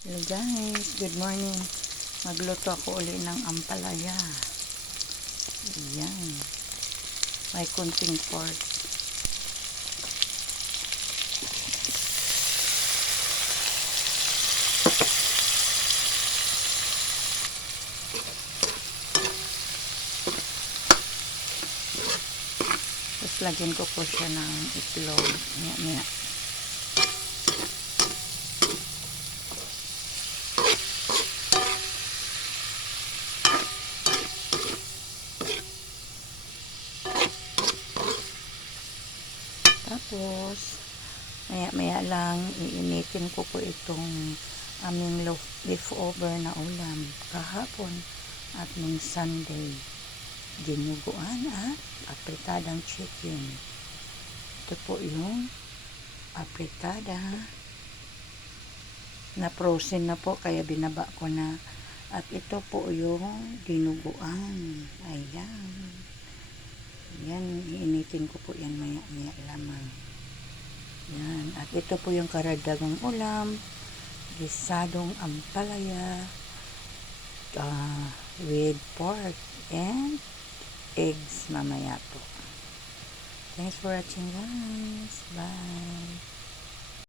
Hello guys, good morning. Magluto ako uli ng ampalaya. Ayan. May kunting pork. Tapos lagyan ko po siya ng itlog. Maya. Tapos, maya lang, iinitin ko po itong aming leftover na ulam kahapon at nung Sunday. Dinuguan at apritadang chicken. Ito po yung apritada na frozen na po, kaya binaba ko na. At ito po yung dinuguan. Ayan. Yan, iinitin ko po yan maya lamang. Yan. At ito po yung karagdagang ulam. Gisadong ampalaya with pork and eggs mamaya po. Thanks for watching guys. Bye.